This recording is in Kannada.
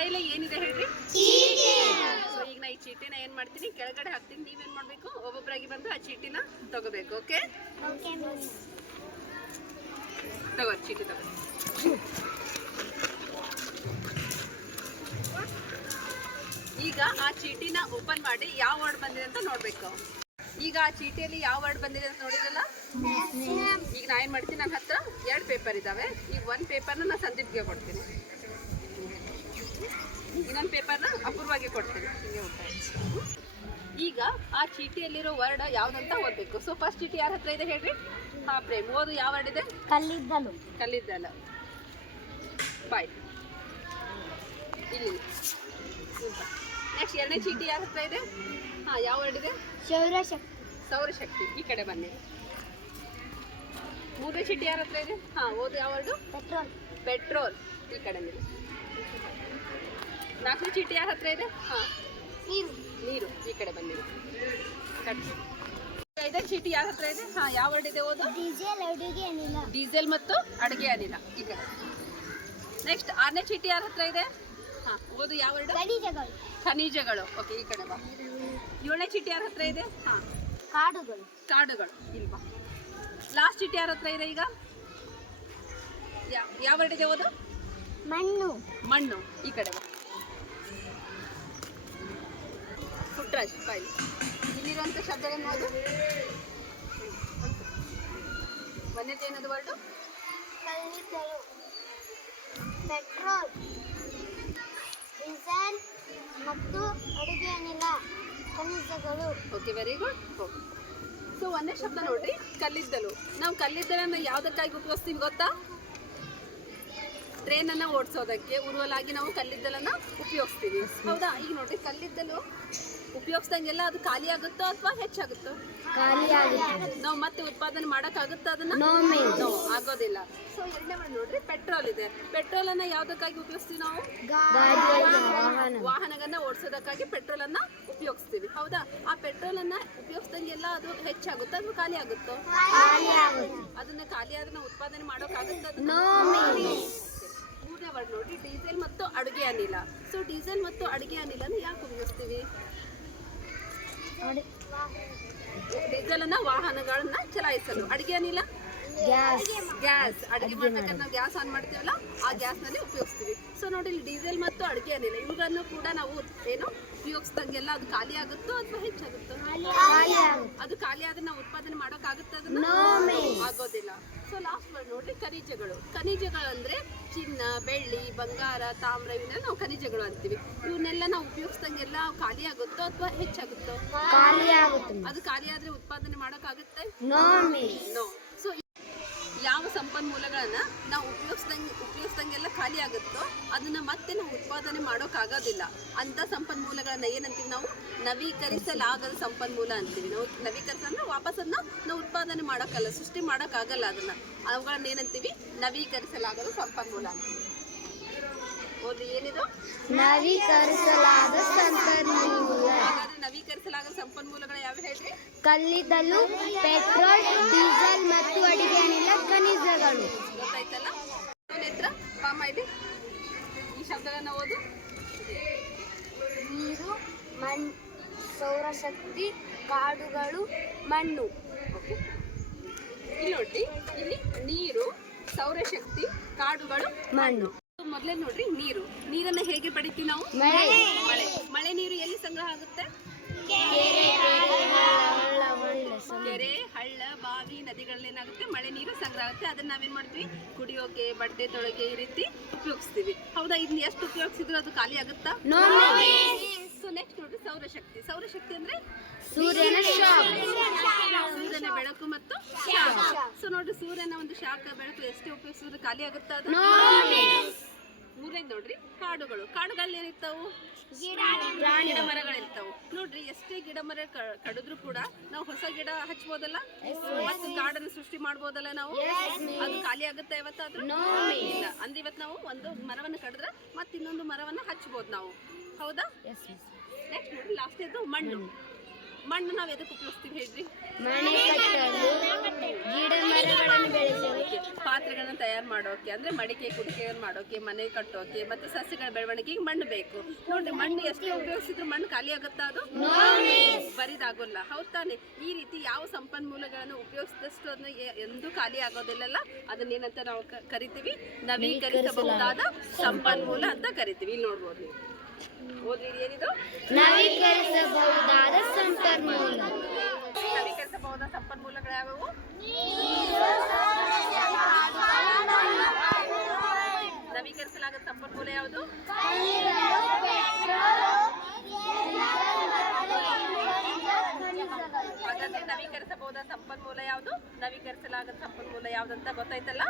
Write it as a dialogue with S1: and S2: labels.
S1: ಮೇಲೆ ಏನಿದೆ ಹೇಳ್ರಿ? ಸೊ ಈಗ ನಾ ಈ ಚೀಟಿನ ಏನ್ ಮಾಡ್ತೀನಿ? ಕೆಳಗಡೆ ಹಾಕ್ತೀನಿ ನೀವೇನ್ ಮಾಡ್ಬೇಕು? ಒಬ್ಬೊಬ್ಬರಾಗಿ ಬಂದು ಆ ಚೀಟಿನ ತಗೋಬೇಕು ಓಕೆ? ತಗೋ ಚೀಟಿ ತಗೋ. ಈಗ ಆ ಚೀಟಿನ ಓಪನ್ ಮಾಡಿ ಯಾವ ವರ್ಡ್ ಬಂದಿದೆ ಅಂತ ನೋಡ್ಬೇಕು. ಈಗ ಆ ಚೀಟಿಯಲ್ಲಿ ಯಾವ ವರ್ಡ್ ಬಂದಿದೆ ಅಂತ ನೋಡಿದ್ರಲ್ಲ? ಈಗ ನಾ ಏನ್ ಮಾಡ್ತೀನಿ? ನನ್ನ ಹತ್ರ ಎರಡು ಪೇಪರ್ ಇದಾವೆ. ಈಗ ಒಂದ್ ಪೇಪರ್ನ ನಾ ಸಂದೀಪ್ಗೆ ಕೊಡ್ತೀನಿ. ಇನ್ನೊಂದು ಪೇಪರ್ನ ಅಪೂರ್ವಾಗಿ ಕೊಡ್ತೀನಿ. ಹಿಂಗೆ ಈಗ ಆ ಚೀಟಿಯಲ್ಲಿರೋ ವರ್ಡ್ ಯಾವ್ದಂತ ಓದ್ಬೇಕು. ಸೊ ಫಸ್ಟ್ ಚೀಟಿ ಯಾರ ಹತ್ರ ಇದೆ ಹೇಳ್ರಿ? ಹಾ ಪ್ರೇಮ್. ಓದು ಯಾವ ವರ್ಡ್ ಇದೆ?
S2: ಕಲ್ಲಿದ್ದಲು.
S1: ಕಲ್ಲಿದ್ದಲ್ಲ ಬಾಯ್ ಇಲ್ಲಿ. ನೆಕ್ಸ್ಟ್ ಎರಡನೇ ಚೀಟಿ ಯಾರ ಹತ್ರ ಇದೆ? ಹಾ ಯಾವ ವರ್ಡ್ ಇದೆ?
S2: ಸೌರಶಕ್ತಿ.
S1: ಸೌರಶಕ್ತಿ. ಈ ಕಡೆ ಬನ್ನಿ. ಮೂರನೇ ಚೀಟಿ ಯಾರ ಹತ್ರ ಇದೆ? ಹಾ ಓದು ಯಾವ ವರ್ಡು?
S2: ಪೆಟ್ರೋಲ್.
S1: ಪೆಟ್ರೋಲ್. ಈ ಕಡೆ ನಿಲ್ಲಿ ನಾಲ್ಕನೇ ಚೀಟಿ ಯಾರ ಹತ್ರ ಇದೆ? ಹಾ.
S2: ನೀರು.
S1: ನೀರು. ಈ ಕಡೆ ಬಂದಿದೆ ಕಟ್. ಐದನೇ ಚೀಟಿ ಯಾರ ಹತ್ರ ಇದೆ? ಹಾ ಯಾವ ವರ್ಡ್ ಇದೆ ಓದು?
S2: ಡೀಸೆಲ್ ಅಡುಗೆ ಏನಿಲ್ಲ
S1: ಡೀಸೆಲ್ ಮತ್ತು ಅಡುಗೆ ಅನಿಲ. ಈ ಕಡೆ. ನೆಕ್ಸ್ಟ್ ಆರನೇ ಚೀಟಿ ಯಾರ ಹತ್ರ ಇದೆ? ಹಾ ಓದು ಯಾವ ವರ್ಡ್
S2: ಖನಿಜಗಳು.
S1: ಖನಿಜಗಳು. ಓಕೆ ಈ ಕಡೆ ಬಾ. ಏಳನೇ ಚೀಟಿ ಯಾರ ಹತ್ರ ಇದೆ? ಹಾ.
S2: ಕಾಡುಗಳು.
S1: ಕಾಡುಗಳು. ಇಲ್ವಾ? ಲಾಸ್ಟ್ ಚೀಟಿ ಯಾರ ಹತ್ರ ಇದೆ ಈಗ? ಯಾವ ವರ್ಡ್ ಇದೆ ಓದು?
S2: ಮಣ್ಣು.
S1: ಮಣ್ಣು. ಈ ಕಡೆ ಬಾ. ಪುಟ್ರಾಜ್ ಬಾಯ್. ಇಲ್ಲಿರುವಂಥ ಶಬ್ದಗಳನ್ನು ಓದು ಒಂದನೇದು ಏನದು ವರ್ಡು
S2: ಕಲ್ಲಿದ್ದಲು. ಪೆಟ್ರೋಲ್. ಡೀಸೆಲ್ ಮತ್ತು ಅಡುಗೆ ಅನಿಲ. ಖನಿಜಗಳು.
S1: ಓಕೆ ವೆರಿ ಗುಡ್ ಸೊ ಒಂದೇ ಶಬ್ದ ನೋಡ್ರಿ ಕಲ್ಲಿದ್ದಲು. ನಾವು ಕಲ್ಲಿದ್ದಲನ್ನ ಯಾವುದಕ್ಕಾಗಿ ಉಪಯೋಗಿಸ್ತೀವಿ ಗೊತ್ತಾ? ಟ್ರೈನ್ ಅನ್ನ ಓಡಿಸೋದಕ್ಕೆ ಉರುವಲಾಗಿ ನಾವು ಕಲ್ಲಿದ್ದಲನ್ನ ಉಪಯೋಗಿಸ್ತೀವಿ. ಹೌದಾ? ಈಗ ನೋಡ್ರಿ ಕಲ್ಲಿದ್ದಲು ಉಪಯೋಗಿಸ್ದಂಗೆಲ್ಲ ಅದು ಖಾಲಿ ಆಗುತ್ತೋ ಅಥವಾ ಹೆಚ್ಚಾಗುತ್ತೋ?
S2: ಖಾಲಿಯಾಗುತ್ತೆ
S1: ನಾವು ಮತ್ತೆ ಉತ್ಪಾದನೆ ಮಾಡಕ್ಕಾಗುತ್ತಾ ಅದನ್ನ. ಆಗೋದಿಲ್ಲ. ಸೊ ಎರಡನೇ ಒಂದು ನೋಡ್ರಿ ಪೆಟ್ರೋಲ್ ಇದೆ. ಪೆಟ್ರೋಲ್ ಅನ್ನ ಯಾವ್ದಕ್ಕಾಗಿ ಉಪಯೋಗಿಸ್ತೀವಿ ನಾವು?
S2: ವಾಹನ.
S1: ವಾಹನಗಳನ್ನ ಓಡಿಸೋದಕ್ಕಾಗಿ ಪೆಟ್ರೋಲ್ ಅನ್ನ ಉಪಯೋಗಿಸ್ತೀವಿ. ಹೌದಾ? ಆ ಪೆಟ್ರೋಲ್ ಅನ್ನ ಉಪಯೋಗಿಸ್ದಂಗೆಲ್ಲ ಅದು ಹೆಚ್ಚಾಗುತ್ತೋ ಅಥವಾ ಖಾಲಿ ಆಗುತ್ತೋ? ಅದನ್ನ ಖಾಲಿ ಆದ್ರೆ ನಾವು ಉತ್ಪಾದನೆ ಮಾಡೋಕ್ಕಾಗುತ್ತೋ ನೋಡಿ ಡೀಸೆಲ್ ಮತ್ತು ಅಡುಗೆ ಅನಿಲ. ಸೊ ಡೀಸೆಲ್ ಮತ್ತು ಅಡುಗೆ ಅನಿಲನ ಯಾಕೆ ಉಪಯೋಗಿಸ್ತೀವಿ? ಡೀಸೆಲ್ ಅನ್ನ ವಾಹನಗಳನ್ನ ಚಲಾಯಿಸಲು. ಅಡುಗೆ ಅನಿಲ?
S2: ಗ್ಯಾಸ್.
S1: ಗ್ಯಾಸ್. ಅಡುಗೆ ಮಾಡ್ಬೇಕಾದ್ರೆ ನಾವು ಗ್ಯಾಸ್ ಆನ್ ಮಾಡ್ತೀವಲ್ಲ ಆ ಗ್ಯಾಸ್ನಲ್ಲಿ ಉಪಯೋಗಿಸ್ತೀವಿ. ಸೊ ನೋಡಿ ಇಲ್ಲಿ ಡೀಸೆಲ್ ಮತ್ತು ಅಡುಗೆ ಅನಿಲ ಇವುಗಳನ್ನು ಕೂಡ ನಾವು ಏನು ಉಪಯೋಗಿಸ್ದಂಗೆಲ್ಲ ಅದು ಖಾಲಿ ಆಗುತ್ತೋ ಅಥವಾ ಹೆಚ್ಚಾಗುತ್ತೋ? ಅದು ಖಾಲಿ ಆದ್ರೆ ನಾವು ಉತ್ಪಾದನೆ ಮಾಡೋಕ್ಕಾಗುತ್ತೆ ಅದನ್ನ? ಆಗೋದಿಲ್ಲ. ಸೊ ಲಾಸ್ಟ್ ವರ್ಡ್ ನೋಡ್ರಿ ಖನಿಜಗಳು. ಖನಿಜಗಳು ಅಂದ್ರೆ ಚಿನ್ನ ಬೆಳ್ಳಿ ಬಂಗಾರ ತಾಮ್ರ ಇವನ್ನೆಲ್ಲ ನಾವು ಖನಿಜಗಳು ಅಂತೀವಿ. ಇವನ್ನೆಲ್ಲ ನಾವು ಉಪಯೋಗಿಸ್ದಂಗೆಲ್ಲ ಖಾಲಿ ಆಗುತ್ತೋ ಅಥವಾ ಹೆಚ್ಚಾಗುತ್ತೋ? ಅದು ಖಾಲಿ ಆದ್ರೆ ಉತ್ಪಾದನೆ ಮಾಡೋಕ್ಕಾಗುತ್ತೆ? ನೋ ಯಾವ ಸಂಪನ್ಮೂಲಗಳನ್ನ ನಾವು ಉಪಯೋಗಿಸ್ದಂಗೆ, ಉಪಯೋಗಿಸ್ದಂಗೆಲ್ಲ ಖಾಲಿ ಆಗುತ್ತೋ ಅದನ್ನ ಮತ್ತೆ ನಾವು ಉತ್ಪಾದನೆ ಮಾಡೋಕ್ಕಾಗೋದಿಲ್ಲ. ಅಂತ ಸಂಪನ್ಮೂಲಗಳನ್ನ ಏನಂತೀವಿ ನಾವು? ನವೀಕರಿಸಲಾಗದ ಸಂಪನ್ಮೂಲ ಅಂತೀವಿ. ನಾವು ನವೀಕರಿಸ ಅಂದ್ರೆ ವಾಪಸ್ ಅದನ್ನ ನಾವು ಉತ್ಪಾದನೆ ಮಾಡೋಕ್ಕಲ್ಲ ಸೃಷ್ಟಿ ಮಾಡೋಕ್ಕಾಗಲ್ಲ ಅದನ್ನ. ಅವುಗಳನ್ನ ಏನಂತೀವಿ? ನವೀಕರಿಸಲಾಗದ ಸಂಪನ್ಮೂಲ ಅಂತೀವಿ. ಓದಿ ಏನಿದು?
S2: ನವೀಕರಿಸಲಾದ ಸಂಪನ್ಮೂಲ.
S1: ನವೀಕರಿಸಲಾದ ಸಂಪನ್ಮೂಲಗಳು ಯಾವ ಹೇಳ್ರಿ?
S2: ಕಲ್ಲಿದ್ದಲು ಪೆಟ್ರೋಲ್ ಡೀಸೆಲ್ ಮತ್ತು ಅಡಿಗೆ ಅನಿಲ ಖನಿಜಗಳು.
S1: ಗೊತ್ತಾಯ್ತಲ್ಲ? ನೇತ್ರ ಪಾಮ ಇದೆ ಈ ಶಬ್ದಗಳನ್ನ ಓದು.
S2: ನೀರು ಮಣ್ ಸೌರಶಕ್ತಿ ಕಾಡುಗಳು ಮಣ್ಣು.
S1: ಇಲ್ಲಿ ನೋಡಿ ಇಲ್ಲಿ ನೀರು ಸೌರಶಕ್ತಿ ಕಾಡುಗಳು
S2: ಮಣ್ಣು.
S1: ಮೊದಲೇ ನೋಡ್ರಿ ನೀರು. ನೀರನ್ನ ಹೇಗೆ ಪಡಿತೀವಿ ನಾವು?
S2: ಮಳೆ.
S1: ಮಳೆ. ನೀರು ಎಲ್ಲಿ ಸಂಗ್ರಹ ಆಗುತ್ತೆ? ಕೆರೆ ಹಳ್ಳ ಬಾವಿ ನದಿಗಳಲ್ಲಿ ಏನಾಗುತ್ತೆ? ಮಳೆ ನೀರು ಸಂಗ್ರಹ ಆಗುತ್ತೆ. ಅದನ್ನ ನಾವೇನ್ ಮಾಡ್ತೀವಿ? ಕುಡಿಯೋಕೆ ಬಟ್ಟೆ ತೊಳೆಗೆ ಈ ರೀತಿ ಉಪಯೋಗಿಸ್ತೀವಿ. ಹೌದಾ? ಇದನ್ನ ಎಷ್ಟು ಉಪಯೋಗಿಸಿದ್ರು ಅದು ಖಾಲಿ ಆಗುತ್ತಾ? ಸೊ ನೆಕ್ಸ್ಟ್ ನೋಡ್ರಿ ಸೌರಶಕ್ತಿ ಸೌರಶಕ್ತಿ ಅಂದ್ರೆ?
S2: ಸೂರ್ಯನ ಶಾಖ.
S1: ಸೂರ್ಯನ ಬೆಳಕು ಮತ್ತು ಶಾಖ. ಸೊ ನೋಡ್ರಿ ಸೂರ್ಯನ ಒಂದು ಶಾಖ ಬೆಳಕು ಎಷ್ಟೇ ಉಪಯೋಗಿಸಿದ್ರು ಖಾಲಿ ಆಗುತ್ತಾ ಅದು? ಮೂರನೇದು ನೋಡ್ರಿ ಕಾಡುಗಳು. ಕಾಡುಗಳಲ್ಲಿ ಏನಿರ್ತಾವು? ಗಿಡ ಮರಗಳಿರ್ತಾವು. ನೋಡ್ರಿ ಎಷ್ಟೇ ಗಿಡ ಮರ ಕಡಿದ್ರು ಕೂಡ ನಾವು ಹೊಸ ಗಿಡ ಹಚ್ಬೋದಲ್ಲ? ಮತ್ತು ಕಾಡನ್ನು ಸೃಷ್ಟಿ ಮಾಡ್ಬೋದಲ್ಲ ನಾವು? ಅದು ಖಾಲಿ ಆಗುತ್ತೆ ಇವತ್ತಾದ್ರೂ ಇಲ್ಲ. ಅಂದ್ರೆ ಇವತ್ತು ನಾವು ಒಂದು ಮರವನ್ನು ಕಡಿದ್ರೆ ಮತ್ತೆ ಇನ್ನೊಂದು ಮರವನ್ನ ಹಚ್ಬೋದು ನಾವು. ಹೌದಾ? ನೆಕ್ಸ್ಟ್ ನೋಡಿ ಲಾಸ್ಟ್ ಇದ್ದು ಮಣ್ಣು. ಮಣ್ಣು ನಾವು ಎದಕ್ಕೆ ಉಪಯೋಗಿಸ್ತೀವಿ ಹೇಳ್ರಿ?
S2: ಮನೆ ಕಟ್ಟಲು ಗಿಡ ಮರಗಳನ್ನು ಬೆಳೆಸೋಕೆ
S1: ಪಾತ್ರೆಗಳನ್ನ ತಯಾರು ಮಾಡೋಕೆ ಅಂದ್ರೆ ಮಡಿಕೆ ಕುಡಿಕೆ ಮಾಡೋಕೆ ಮನೆ ಕಟ್ಟೋಕೆ ಮತ್ತೆ ಸಸ್ಯಗಳ ಬೆಳವಣಿಗೆಗೆ ಮಣ್ಣು ಬೇಕು. ನೋಡ್ರಿ ಮಣ್ಣು ಎಷ್ಟೇ ಉಪಯೋಗಿಸಿದ್ರು ಮಣ್ಣು ಖಾಲಿ ಆಗುತ್ತಾ ಅದು? ಬರಿದಾಗೋಲ್ಲ. ಹೌದ್ ತಾನೆ? ಈ ರೀತಿ ಯಾವ ಸಂಪನ್ಮೂಲಗಳನ್ನು ಉಪಯೋಗಿಸಿದಷ್ಟು ಅದನ್ನ ಎಂದೂ ಖಾಲಿ ಆಗೋದಿಲ್ಲಲ್ಲ? ಅದನ್ನೇನಂತ ನಾವು ಕ- ಕರಿತೀವಿ. ನವೀಕರಿಸಬಹುದಾದ ಸಂಪನ್ಮೂಲ ಅಂತ ಕರಿತೀವಿ. ಇಲ್ಲಿ ನೋಡ್ಬೋದು ನೀವು.
S2: ನವೀಕರಿಸಬಹುದಾದ ಸಂಪನ್ಮೂಲ.
S1: ನವೀಕರಿಸಬಹುದಾದ ಸಂಪನ್ಮೂಲಗಳು ಯಾವುವು? ನವೀಕರಿಸಲಾಗದ ಸಂಪನ್ಮೂಲ ಯಾವುದು? ಹಾಗಾದ್ರೆ ನವೀಕರಿಸಬಹುದಾದ ಸಂಪನ್ಮೂಲ ಯಾವುದು? ನವೀಕರಿಸಲಾಗದ ಸಂಪನ್ಮೂಲ ಯಾವುದಂತ ಗೊತ್ತಾಯ್ತಲ್ಲ?